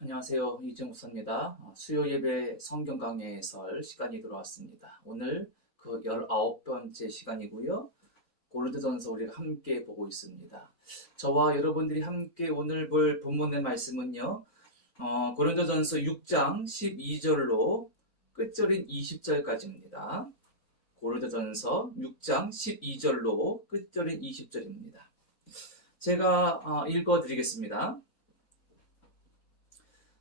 안녕하세요. 이정 목사입니다. 수요 예배 성경 강해 해설 시간이 돌아왔습니다. 오늘 그 19번째 시간이고요. 고린도전서 우리가 함께 보고 있습니다. 저와 여러분들이 함께 오늘 볼 본문의 말씀은요. 고린도전서 6장 12절로 끝절인 20절까지입니다. 고린도전서 6장 12절로 끝절인 20절입니다. 제가 읽어드리겠습니다.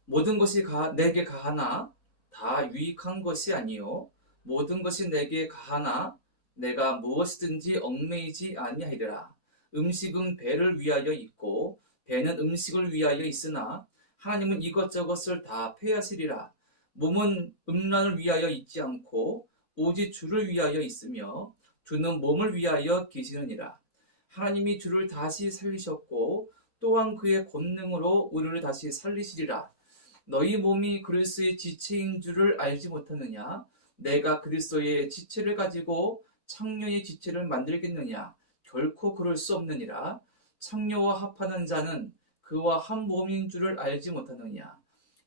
모든 것이 내게 가하나 다 유익한 것이 아니요 모든 것이 내게 가하나 내가 무엇이든지 얽매이지 아니하리라. 음식은 배를 위하여 있고 배는 음식을 위하여 있으나 하나님은 이것저것을 다 폐하시리라. 몸은 음란을 위하여 있지 않고 오직 주를 위하여 있으며 주는 몸을 위하여 계시느니라. 하나님이 주를 다시 살리셨고 또한 그의 권능으로 우리를 다시 살리시리라. 너희 몸이 그리스도의 지체인 줄을 알지 못하느냐? 내가 그리스도의 지체를 가지고 창녀의 지체를 만들겠느냐? 결코 그럴 수 없느니라. 창녀와 합하는 자는 그와 한 몸인 줄을 알지 못하느냐?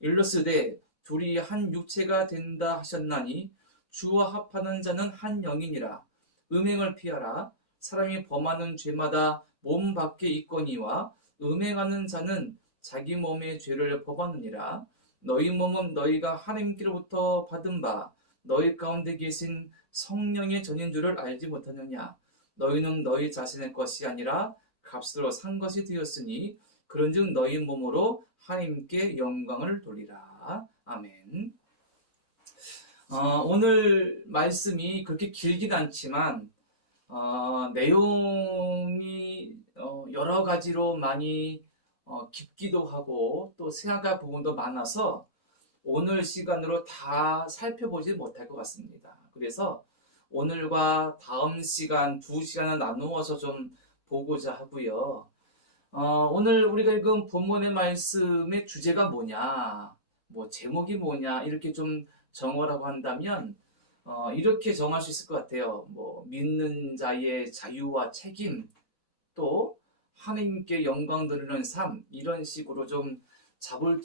일러스되 둘이 한 육체가 된다 하셨나니 주와 합하는 자는 한 영이니라. 음행을 피하라. 사람이 범하는 죄마다 몸 밖에 있거니와 음행하는 자는 자기 몸의 죄를 범하느니라. 너희 몸은 너희가 하나님께로부터 받은 바 너희 가운데 계신 성령의 전인 줄을 알지 못하느냐. 너희는 너희 자신의 것이 아니라 값으로 산 것이 되었으니 그런즉 너희 몸으로 하나님께 영광을 돌리라. 아멘. 오늘 말씀이 그렇게 길진 않지만 내용이 여러 가지로 많이 깊기도 하고 또 생각할 부분도 많아서 오늘 시간으로 다 살펴보지 못할 것 같습니다. 그래서 오늘과 다음 시간 2시간을 나누어서 좀 보고자 하고요. 오늘 우리가 읽은 본문의 말씀의 주제가 뭐냐, 제목이 뭐냐 이렇게 좀 정하라고 한다면 이렇게 정할 수 있을 것 같아요. 믿는 자의 자유와 책임, 또 하나님께 영광 돌리는 삶, 이런 식으로 좀 잡을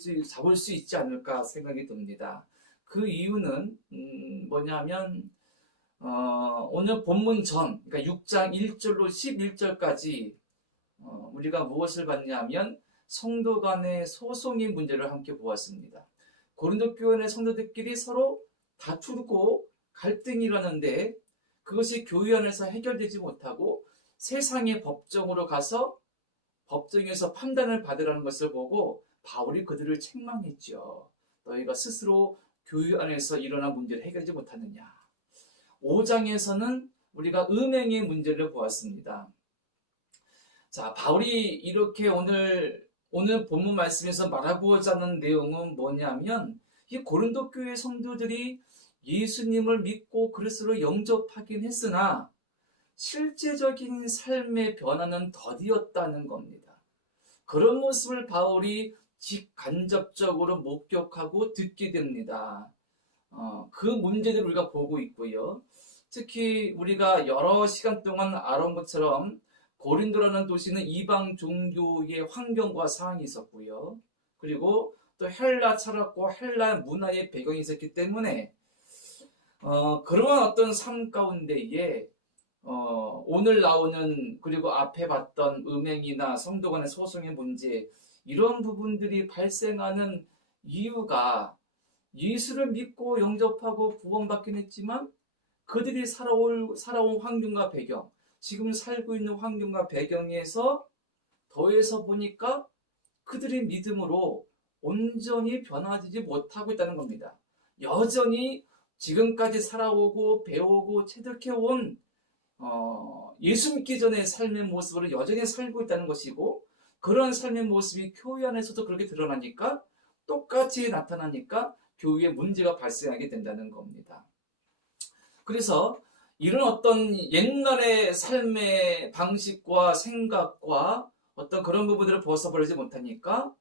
수 있지 않을까 생각이 듭니다. 그 이유는 뭐냐면 오늘 본문 그러니까 6장 1절로 11절까지 우리가 무엇을 봤냐면 성도 간의 소송의 문제를 함께 보았습니다. 고린도 교회 성도들끼리 서로 다투고 갈등이 일어나는데 그것이 교회 안에서 해결되지 못하고 세상의 법정으로 가서 법정에서 판단을 받으라는 것을 보고 바울이 그들을 책망했죠. 너희가 스스로 교회 안에서 일어난 문제를 해결하지 못하느냐. 5장에서는 우리가 음행의 문제를 보았습니다. 자, 바울이 이렇게 오늘 본문 말씀에서 말하고자 하는 내용은 뭐냐면 이 고린도 교회 성도들이 예수님을 믿고 그리스도로 영접하긴 했으나 실제적인 삶의 변화는 더디었다는 겁니다. 그런 모습을 바울이 직간접적으로 목격하고 듣게 됩니다. 그 문제들을 우리가 보고 있고요. 특히 우리가 여러 시간 동안 알아온 것처럼 고린도라는 도시는 이방 종교의 환경과 상황이 있었고요. 그리고 또 헬라 철학과 헬라 문화의 배경이 있었기 때문에 그러한 어떤 삶 가운데에 오늘 나오는 그리고 앞에 봤던 음행이나 성도 간의 소송의 문제, 이런 부분들이 발생하는 이유가 예수를 믿고 영접하고 구원받긴 했지만 그들이 살아온 환경과 배경, 지금 살고 있는 환경과 배경에서 더해서 보니까 그들의 믿음으로 온전히 변화되지 못하고 있다는 겁니다. 여전히 지금까지 살아오고 배우고 체득해온 예수 믿기 전의 삶의 모습으로 여전히 살고 있다는 것이고, 그런 삶의 모습이 교회 안에서도 그렇게 드러나니까 똑같이 나타나니까 교회에 문제가 발생하게 된다는 겁니다. 그래서 이런 어떤 옛날의 삶의 방식과 생각과 어떤 그런 부분들을 벗어버리지 못하니까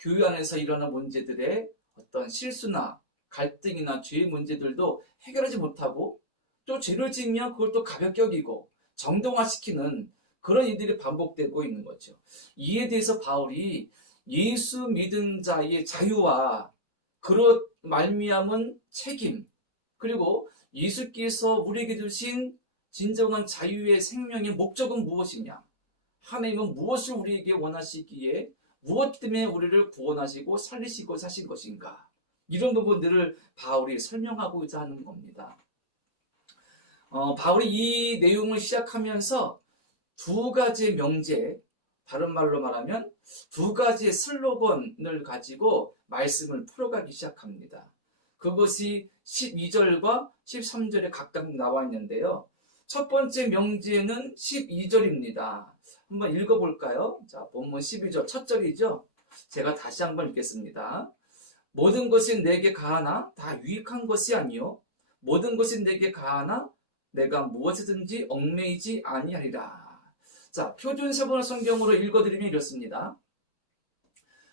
교회 안에서 일어나는 문제들의 어떤 실수나 갈등이나 죄의 문제들도 해결하지 못하고 또 죄를 지으면 그걸 또 가볍게 여기고 정당화시키는 그런 일들이 반복되고 있는 거죠. 이에 대해서 바울이 예수 믿은 자의 자유와 그로 말미암은 책임, 그리고 예수께서 우리에게 주신 진정한 자유의 생명의 목적은 무엇이냐? 하나님은 무엇을 우리에게 원하시기에 무엇 때문에 우리를 구원하시고 살리시고 사신 것인가? 이런 부분들을 바울이 설명하고자 하는 겁니다. 바울이 이 내용을 시작하면서 두 가지의 명제, 다른 말로 말하면 두 가지의 슬로건을 가지고 말씀을 풀어가기 시작합니다. 그것이 12절과 13절에 각각 나와 있는데요. 첫 번째 명제는 12절입니다. 한번 읽어볼까요? 자, 본문 12절 첫 절이죠. 제가 다시 한번 읽겠습니다. 모든 것이 내게 가하나 다 유익한 것이 아니요 모든 것이 내게 가하나 내가 무엇이든지 얽매이지 아니하리라. 자, 표준 세번호 성경으로 읽어드리면 이렇습니다.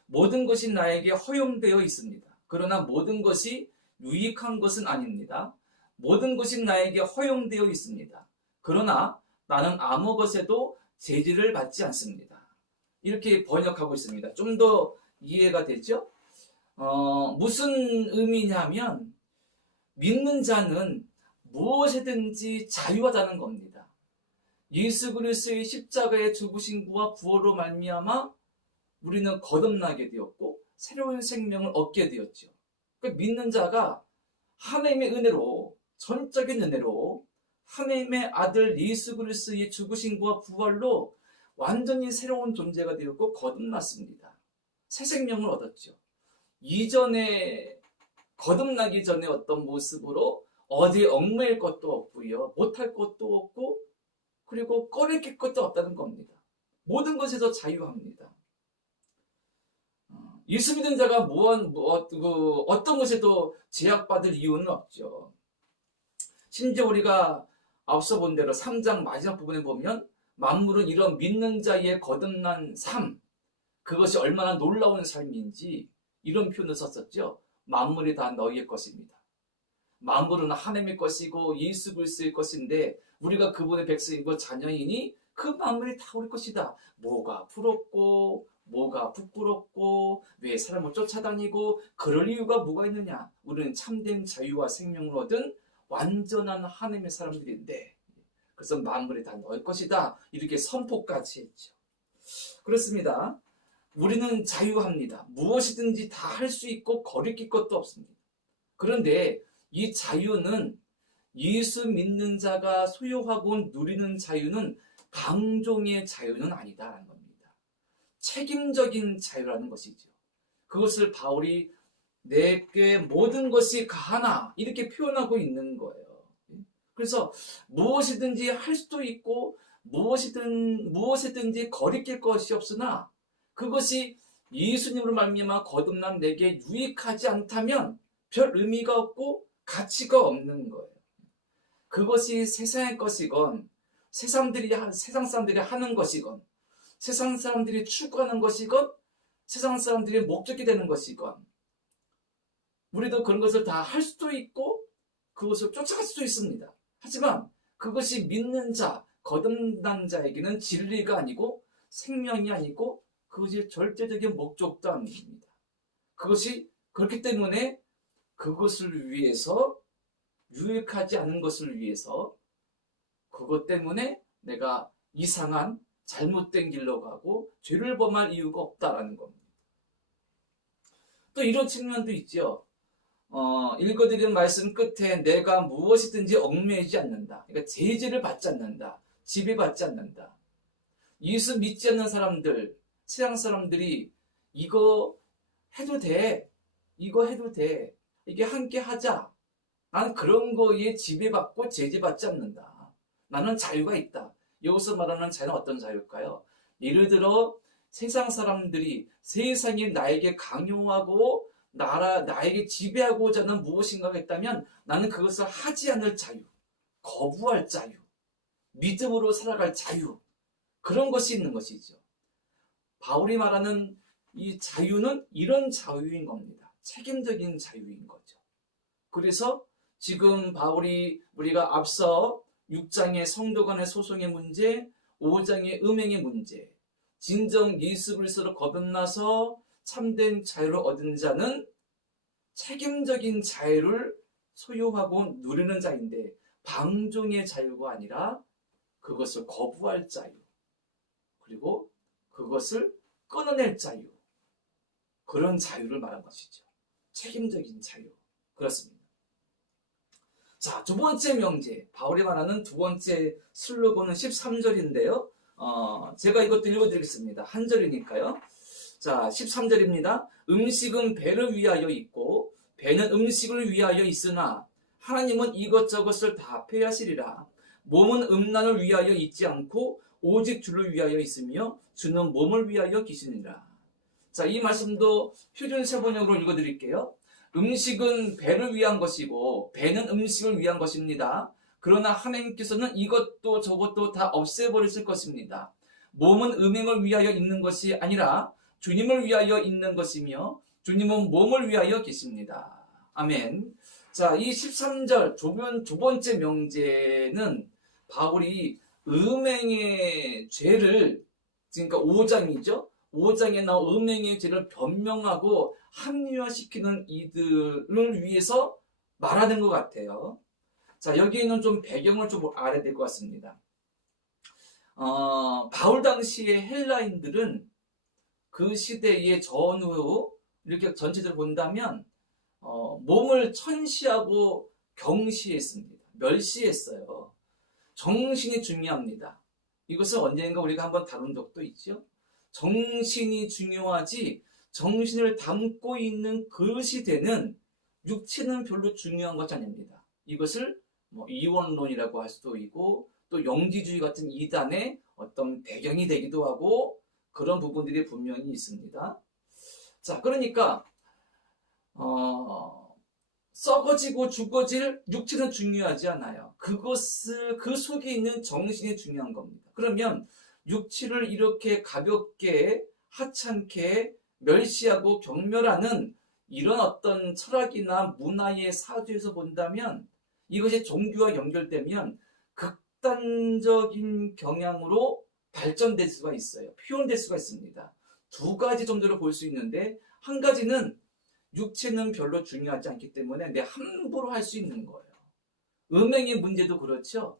모든 것이 나에게 허용되어 있습니다. 그러나 모든 것이 유익한 것은 아닙니다. 모든 것이 나에게 허용되어 있습니다. 그러나 나는 아무 것에도 제지를 받지 않습니다. 이렇게 번역하고 있습니다. 좀 더 이해가 되죠? 무슨 의미냐면 믿는 자는 무엇이든지 자유하다는 겁니다. 예수 그리스도의 십자가의 죽으심과 부활로 말미암아 우리는 거듭나게 되었고 새로운 생명을 얻게 되었죠. 그러니까 믿는 자가 하나님의 은혜로, 전적인 은혜로 하나님의 아들 예수 그리스도의 죽으심과 부활로 완전히 새로운 존재가 되었고 거듭났습니다. 새 생명을 얻었죠. 이전에 거듭나기 전에 어떤 모습으로 어디에 얽매일 것도 없고요. 못할 것도 없고 그리고 꺼리낄 것도 없다는 겁니다. 모든 것에서 자유합니다. 예수 믿는 자가 어떤 것에도 제약받을 이유는 없죠. 심지어 우리가 앞서 본 대로 3장 마지막 부분에 보면 만물은 이런 믿는 자의 거듭난 삶, 그것이 얼마나 놀라운 삶인지 이런 표현을 썼었죠. 만물이 다 너희의 것입니다. 만물은 하나님의 것이고 예수 그리스도의 것인데 우리가 그분의 백성이고 자녀이니 그 만물이 다 우리 것이다. 뭐가 부럽고 뭐가 부끄럽고 왜 사람을 쫓아다니고 그럴 이유가 뭐가 있느냐. 우리는 참된 자유와 생명을 얻은 완전한 하나님의 사람들인데 그래서 만물이 다 너희 것이다. 이렇게 선포까지 했죠. 그렇습니다. 우리는 자유합니다. 무엇이든지 다 할 수 있고 거리낄 것도 없습니다. 그런데 이 자유는 예수 믿는 자가 소유하고 누리는 자유는 방종의 자유는 아니다라는 겁니다. 책임적인 자유라는 것이죠. 그것을 바울이 내게 모든 것이 가하나 이렇게 표현하고 있는 거예요. 그래서 무엇이든지 할 수도 있고 무엇이든지 거리낄 것이 없으나 그것이 예수님으로 말미암아 거듭난 내게 유익하지 않다면 별 의미가 없고 가치가 없는 거예요. 그것이 세상의 것이건 세상 사람들이 하는 것이건 세상 사람들이 추구하는 것이건 세상 사람들이 목적이 되는 것이건 우리도 그런 것을 다 할 수도 있고 그것을 쫓아갈 수도 있습니다. 하지만 그것이 믿는 자, 거듭난 자에게는 진리가 아니고 생명이 아니고 그것이 절대적인 목적도 아닙니다. 그것이 그렇기 때문에 그것을 위해서 유익하지 않은 것을 위해서 그것 때문에 내가 이상한 잘못된 길로 가고 죄를 범할 이유가 없다라는 겁니다. 또 이런 측면도 있죠. 읽어드린 말씀 끝에 내가 무엇이든지 얽매이지 않는다. 그러니까 제지를 받지 않는다. 지배받지 않는다. 예수 믿지 않는 사람들, 세상 사람들이 이거 해도 돼. 이거 해도 돼. 이게 함께 하자. 나는 그런 거에 지배받고 제재받지 않는다. 나는 자유가 있다. 여기서 말하는 자유는 어떤 자유일까요? 예를 들어 세상 사람들이 세상이 나에게 강요하고 나에게 지배하고자 하는 무엇인가가 있다면 나는 그것을 하지 않을 자유, 거부할 자유, 믿음으로 살아갈 자유, 그런 것이 있는 것이죠. 바울이 말하는 이 자유는 이런 자유인 겁니다. 책임적인 자유인 거죠. 그래서 지금 바울이 우리가 앞서 6장의 성도 간의 소송의 문제, 5장의 음행의 문제, 진정 예수 그리스도로 거듭나서 참된 자유를 얻은 자는 책임적인 자유를 소유하고 누리는 자인데 방종의 자유가 아니라 그것을 거부할 자유, 그리고 그것을 끊어낼 자유, 그런 자유를 말한 것이죠. 책임적인 자유. 그렇습니다. 자, 두 번째 명제, 바울이 말하는 두 번째 슬로건은 13절인데요. 제가 이것도 읽어드리겠습니다. 한 절이니까요. 자, 13절입니다. 음식은 배를 위하여 있고 배는 음식을 위하여 있으나 하나님은 이것저것을 다 폐하시리라. 몸은 음란을 위하여 있지 않고 오직 주를 위하여 있으며 주는 몸을 위하여 계시니라. 자, 이 말씀도 표준 세번역으로 읽어드릴게요. 음식은 배를 위한 것이고 배는 음식을 위한 것입니다. 그러나 하나님께서는 이것도 저것도 다 없애버리실 것입니다. 몸은 음행을 위하여 있는 것이 아니라 주님을 위하여 있는 것이며 주님은 몸을 위하여 계십니다. 아멘. 자, 이 13절 두 번째 명제는 바울이 음행의 죄를, 그러니까 5장이죠. 5장에 나온 음행의 죄를 변명하고 합리화시키는 이들을 위해서 말하는 것 같아요. 자, 여기에는 좀 배경을 좀 알아야 될 것 같습니다. 바울 당시의 헬라인들은 그 시대의 전후 이렇게 전체적으로 본다면 몸을 천시하고 경시했습니다. 멸시했어요. 정신이 중요합니다. 이것을 언젠가 우리가 한번 다룬 적도 있죠. 정신이 중요하지 정신을 담고 있는 그 시대는 육체는 별로 중요한 것이 아닙니다. 이것을 이원론이라고 할 수도 있고 또 영지주의 같은 이단의 어떤 배경이 되기도 하고 그런 부분들이 분명히 있습니다. 자, 그러니까 썩어지고 죽어질 육체는 중요하지 않아요. 그 속에 있는 정신이 중요한 겁니다. 그러면 육체를 이렇게 가볍게 하찮게 멸시하고 경멸하는 이런 어떤 철학이나 문화의 사주에서 본다면 이것이 종교와 연결되면 극단적인 경향으로 발전될 수가 있어요. 표현될 수가 있습니다. 두 가지 정도로 볼 수 있는데 한 가지는 육체는 별로 중요하지 않기 때문에 내 함부로 할 수 있는 거예요. 음행의 문제도 그렇죠.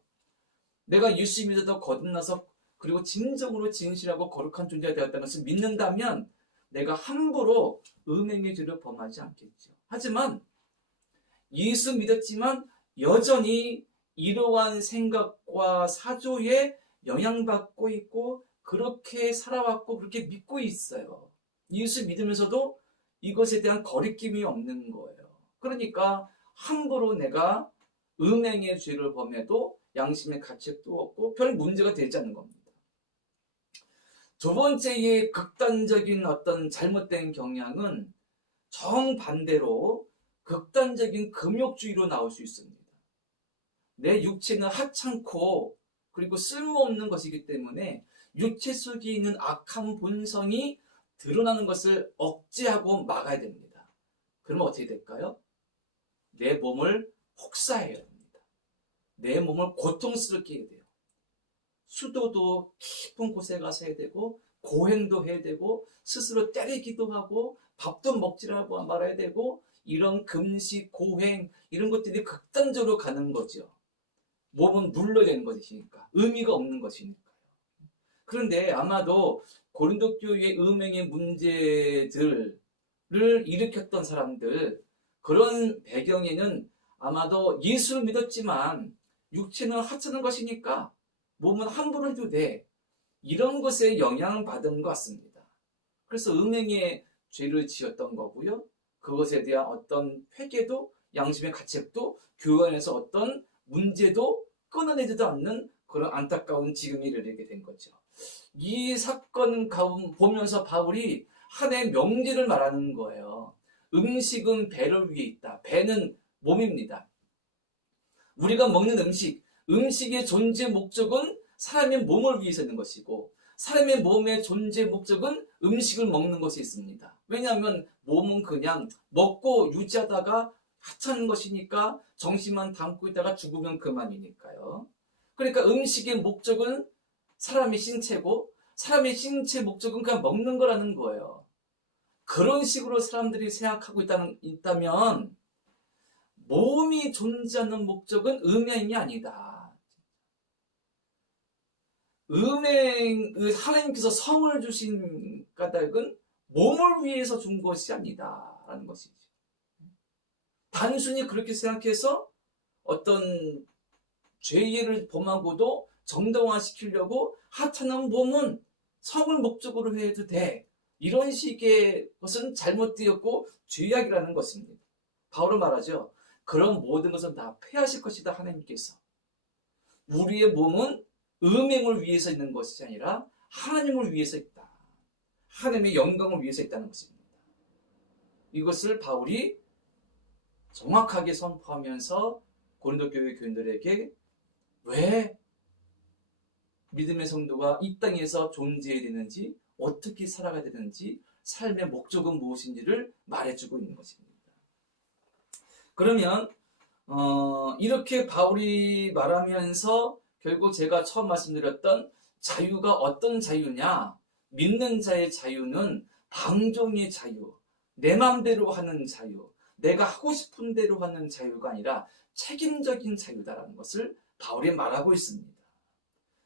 내가 예수 믿어서 거듭나서 그리고 진정으로 진실하고 거룩한 존재가 되었다는 것을 믿는다면 내가 함부로 음행의 죄를 범하지 않겠죠. 하지만 예수 믿었지만 여전히 이러한 생각과 사조에 영향받고 있고 그렇게 살아왔고 그렇게 믿고 있어요. 예수 믿으면서도 이것에 대한 거리낌이 없는 거예요. 그러니까 함부로 내가 음행의 죄를 범해도 양심의 가책도 없고 별 문제가 되지 않는 겁니다. 두 번째의 극단적인 어떤 잘못된 경향은 정반대로 극단적인 금욕주의로 나올 수 있습니다. 내 육체는 하찮고 그리고 쓸모없는 것이기 때문에 육체 속에 있는 악한 본성이 드러나는 것을 억제하고 막아야 됩니다. 그러면 어떻게 될까요? 내 몸을 혹사해야 됩니다. 내 몸을 고통스럽게 해야 돼요. 수도도 깊은 곳에 가서 해야 되고 고행도 해야 되고 스스로 때리기도 하고 밥도 먹지라고 말아야 되고 이런 금식, 고행 이런 것들이 극단적으로 가는 거죠. 몸은 눌러야 되는 것이니까 의미가 없는 것이니까요. 그런데 아마도 고린도 교회의 음행의 문제들을 일으켰던 사람들 그런 배경에는 아마도 예수를 믿었지만 육체는 하찮은 것이니까 몸은 함부로 해도 돼. 이런 것에 영향을 받은 것 같습니다. 그래서 음행의 죄를 지었던 거고요. 그것에 대한 어떤 회개도 양심의 가책도 교회 안에서 어떤 문제도 끊어내지도 않는 그런 안타까운 지금에 이르게 된 거죠. 이 사건 보면서 바울이 하나의 명제를 말하는 거예요. 음식은 배를 위해 있다. 배는 몸입니다. 우리가 먹는 음식의 존재 목적은 사람의 몸을 위해서 있는 것이고 사람의 몸의 존재 목적은 음식을 먹는 것이 있습니다. 왜냐하면 몸은 그냥 먹고 유지하다가 하찮은 것이니까 정신만 담고 있다가 죽으면 그만이니까요. 그러니까 음식의 목적은 사람의 신체고 사람의 신체 목적은 그냥 먹는 거라는 거예요. 그런 식으로 사람들이 생각하고 있다면 몸이 존재하는 목적은 음행이 아니다. 하나님께서 성을 주신 까닭은 몸을 위해서 준 것이 아니다라는 것이죠. 단순히 그렇게 생각해서 어떤 죄를 범하고도 정당화시키려고 하찮은 몸은 성을 목적으로 해도 돼. 이런 식의 것은 잘못되었고 죄악이라는 것입니다. 바울은 말하죠. 그런 모든 것은 다 폐하실 것이다 하나님께서. 우리의 몸은 음행을 위해서 있는 것이 아니라 하나님을 위해서 있다. 하나님의 영광을 위해서 있다는 것입니다. 이것을 바울이 정확하게 선포하면서 고린도 교회 교인들에게 왜 믿음의 성도가 이 땅에서 존재해야 되는지, 어떻게 살아가야 되는지, 삶의 목적은 무엇인지를 말해주고 있는 것입니다. 그러면 이렇게 바울이 말하면서 결국 제가 처음 말씀드렸던 자유가 어떤 자유냐? 믿는 자의 자유는 방종의 자유, 내 마음대로 하는 자유, 내가 하고 싶은 대로 하는 자유가 아니라 책임적인 자유다라는 것을 바울이 말하고 있습니다.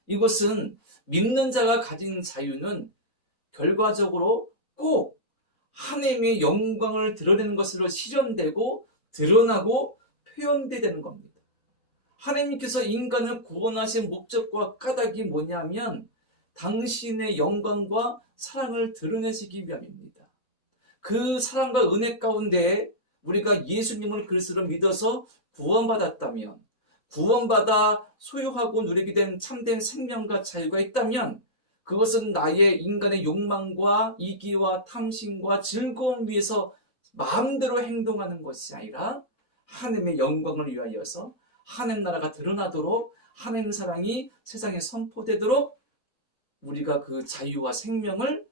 이것은 믿는 자가 가진 자유는 결과적으로 꼭 하나님의 영광을 드러내는 것으로 실현되고 드러나고 표현되야 되는 겁니다. 하나님께서 인간을 구원하신 목적과 까닭이 뭐냐면 당신의 영광과 사랑을 드러내시기 위함입니다. 그 사랑과 은혜 가운데 우리가 예수님을 그리스도로 믿어서 구원받았다면, 구원받아 소유하고 누리게 된 참된 생명과 자유가 있다면 그것은 나의 인간의 욕망과 이기와 탐심과 즐거움 위해서 마음대로 행동하는 것이 아니라 하나님의 영광을 위하여서 하나님 나라가 드러나도록 하나님 사랑이 세상에 선포되도록 우리가 그 자유와 생명을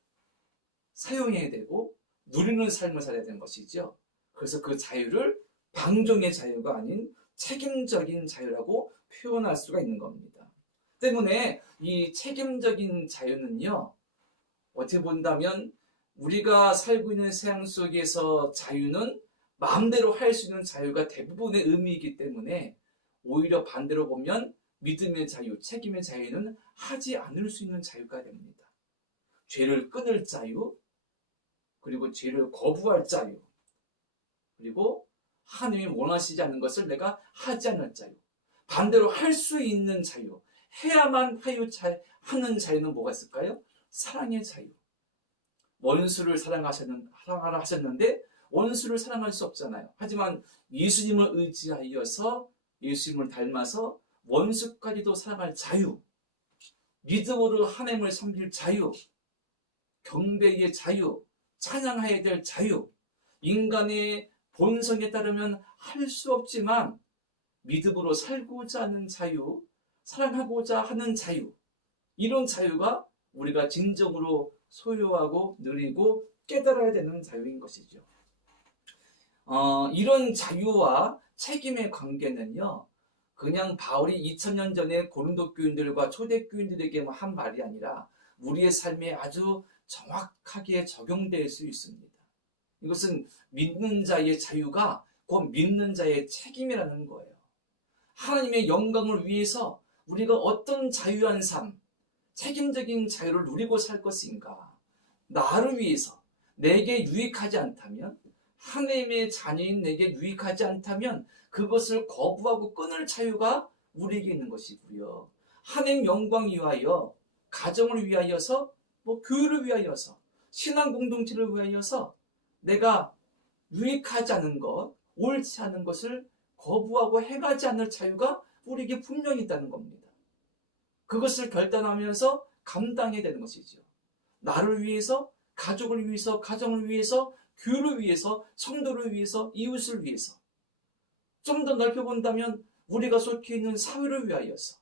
사용해야 되고 누리는 삶을 살아야 되는 것이죠. 그래서 그 자유를 방종의 자유가 아닌 책임적인 자유라고 표현할 수가 있는 겁니다. 때문에 이 책임적인 자유는요, 어떻게 본다면 우리가 살고 있는 세상 속에서 자유는 마음대로 할 수 있는 자유가 대부분의 의미이기 때문에 오히려 반대로 보면 믿음의 자유, 책임의 자유는 하지 않을 수 있는 자유가 됩니다. 죄를 끊을 자유, 그리고 죄를 거부할 자유, 그리고 하나님이 원하시지 않는 것을 내가 하지 않을 자유, 반대로 할 수 있는 자유, 해야만 하는 자유는 뭐가 있을까요? 사랑의 자유. 원수를 사랑하라 하셨는데 원수를 사랑할 수 없잖아요. 하지만 예수님을 의지하여서 예수님을 닮아서 원수까지도 사랑할 자유, 믿음으로 하나님을 섬길 자유, 경배의 자유, 찬양해야 될 자유, 인간의 본성에 따르면 할 수 없지만 믿음으로 살고자 하는 자유, 사랑하고자 하는 자유, 이런 자유가 우리가 진정으로 소유하고 누리고 깨달아야 되는 자유인 것이죠. 이런 자유와 책임의 관계는요, 그냥 바울이 2000년 전에 고린도 교인들과 초대교인들에게 한 말이 아니라 우리의 삶에 아주 정확하게 적용될 수 있습니다. 이것은 믿는 자의 자유가 곧 믿는 자의 책임이라는 거예요. 하나님의 영광을 위해서 우리가 어떤 자유한 삶, 책임적인 자유를 누리고 살 것인가? 나를 위해서 내게 유익하지 않다면, 하나님의 자녀인 내게 유익하지 않다면 그것을 거부하고 끊을 자유가 우리에게 있는 것이고요. 하나님 영광 위하여, 가정을 위하여서, 교회를 위하여서, 신앙 공동체를 위하여서 내가 유익하지 않은 것, 옳지 않은 것을 거부하고 행하지 않을 자유가 우리에게 분명히 있다는 겁니다. 그것을 결단하면서 감당해야 되는 것이죠. 나를 위해서, 가족을 위해서, 가정을 위해서, 교회를 위해서, 성도를 위해서, 이웃을 위해서, 좀 더 넓혀본다면 우리가 속해 있는 사회를 위하여서,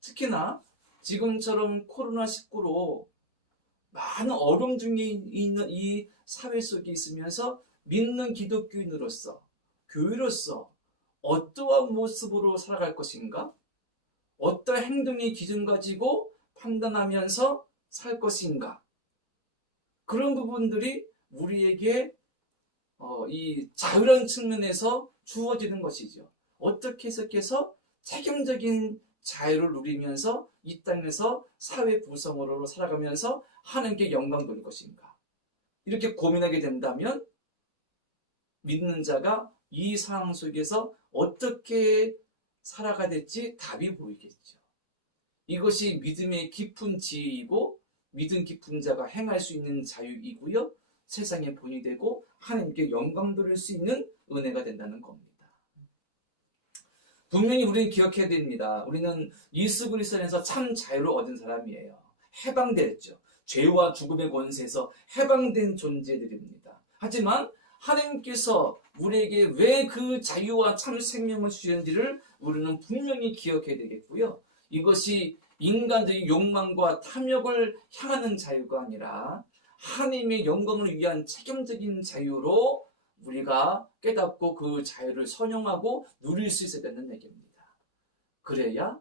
특히나 지금처럼 코로나19로 많은 어려움 중에 있는 이 사회 속에 있으면서 믿는 기독교인으로서, 교회로서 어떠한 모습으로 살아갈 것인가? 어떠한 행동의 기준 가지고 판단하면서 살 것인가? 그런 부분들이 우리에게 이 자유라는 측면에서 주어지는 것이죠. 어떻게 해석해서 책임적인 자유를 누리면서 이 땅에서 사회 구성으로 살아가면서 하나님께 영광 돌릴 것인가? 이렇게 고민하게 된다면 믿는 자가 이 상황 속에서 어떻게 살아가야 될지 답이 보이겠죠. 이것이 믿음의 깊은 지혜이고 믿음 깊은 자가 행할 수 있는 자유이고요. 세상의 본이 되고 하나님께 영광 돌릴 수 있는 은혜가 된다는 겁니다. 분명히 우리는 기억해야 됩니다. 우리는 예수 그리스도 안에서 참 자유를 얻은 사람이에요. 해방됐죠. 죄와 죽음의 권세에서 해방된 존재들입니다. 하지만 하나님께서 우리에게 왜 그 자유와 참 생명을 주셨는지를 우리는 분명히 기억해야 되겠고요. 이것이 인간적인 욕망과 탐욕을 향하는 자유가 아니라 하나님의 영광을 위한 책임적인 자유로 우리가 깨닫고 그 자유를 선용하고 누릴 수 있어야 되는 얘기입니다. 그래야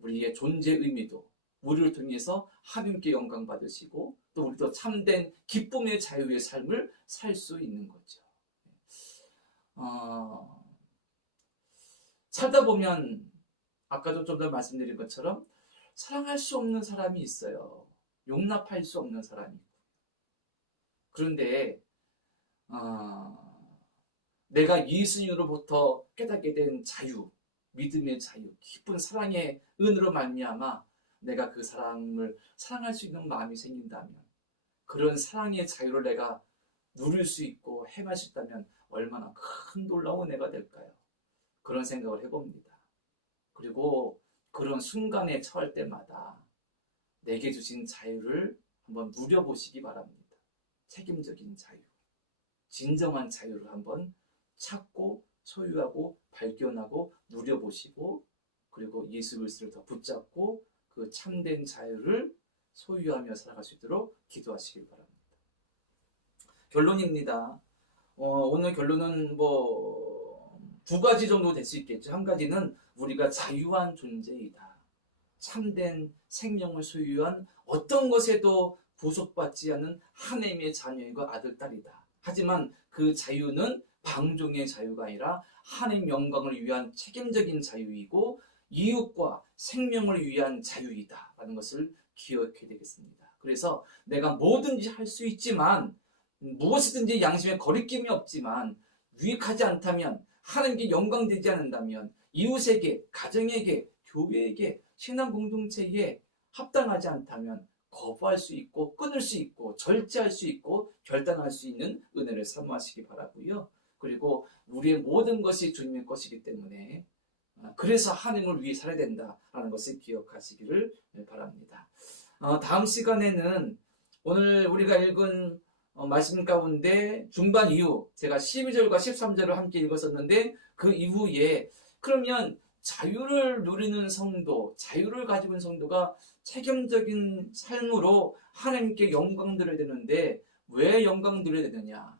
우리의 존재 의미도 우리를 통해서 하나님께 영광 받으시고 또 우리도 참된 기쁨의 자유의 삶을 살 수 있는 거죠. 살다 보면 아까도 좀 더 말씀드린 것처럼 사랑할 수 없는 사람이 있어요. 용납할 수 없는 사람이 있고. 그런데 내가 예수님으로부터 깨닫게 된 자유, 믿음의 자유, 깊은 사랑의 은으로 말미암아 내가 그 사람을 사랑할 수 있는 마음이 생긴다면 그런 사랑의 자유를 내가 누릴 수 있고 행할 수 있다면 얼마나 큰 놀라운 은혜가 될까요? 그런 생각을 해봅니다. 그리고 그런 순간에 처할 때마다 내게 주신 자유를 한번 누려보시기 바랍니다. 책임적인 자유, 진정한 자유를 한번 찾고 소유하고 발견하고 누려보시고 그리고 예수 그리스도를 더 붙잡고 그 참된 자유를 소유하며 살아갈 수 있도록 기도하시길 바랍니다. 결론입니다. 오늘 결론은 두 가지 정도 될 수 있겠죠. 한 가지는 우리가 자유한 존재이다. 참된 생명을 소유한 어떤 것에도 구속받지 않은 하나님의 자녀이고 아들, 딸이다. 하지만 그 자유는 방종의 자유가 아니라 하나님 영광을 위한 책임적인 자유이고 이웃과 생명을 위한 자유이다 라는 것을 기억해야 되겠습니다. 그래서 내가 뭐든지 할 수 있지만 무엇이든지 양심에 거리낌이 없지만 유익하지 않다면 하나님께 영광되지 않는다면 이웃에게, 가정에게, 교회에게, 신앙 공동체에 합당하지 않다면 거부할 수 있고 끊을 수 있고 절제할 수 있고 결단할 수 있는 은혜를 사모하시기 바라고요. 그리고 우리의 모든 것이 주님의 것이기 때문에 그래서 하나님을 위해 살아야 된다라는 것을 기억하시기를 바랍니다. 다음 시간에는 오늘 우리가 읽은 말씀 가운데 중반 이후 제가 12절과 13절을 함께 읽었었는데 그 이후에 그러면 자유를 누리는 성도, 자유를 가지고 있는 성도가 책임적인 삶으로 하나님께 영광 드려야 되는데 왜 영광 드려야 되느냐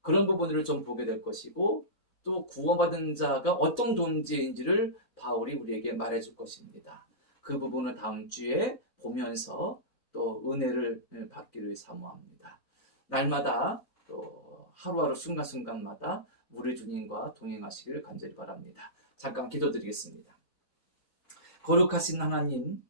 그런 부분들을 좀 보게 될 것이고 또 구원받은 자가 어떤 존재인지를 바울이 우리에게 말해줄 것입니다. 그 부분을 다음 주에 보면서 또 은혜를 받기를 사모합니다. 날마다 또 하루하루 순간순간마다 우리 주님과 동행하시기를 간절히 바랍니다. 잠깐 기도드리겠습니다. 거룩하신 하나님,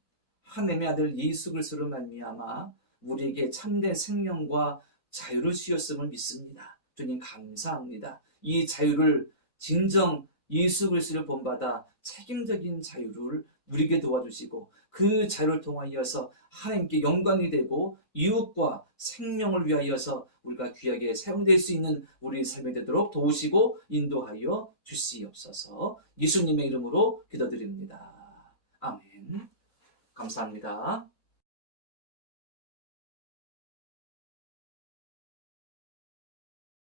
하나님의 아들 예수 그리스도로 말미암아 우리에게 참된 생명과 자유를 주셨음을 믿습니다. 주님 감사합니다. 이 자유를 진정 예수 그리스도를 본받아 책임적인 자유를 누리게 도와주시고 그 자유를 통하여서 하나님께 영광이 되고 이웃과 생명을 위하여서 우리가 귀하게 사용될 수 있는 우리 삶이 되도록 도우시고 인도하여 주시옵소서. 예수님의 이름으로 기도드립니다. 아멘. 감사합니다.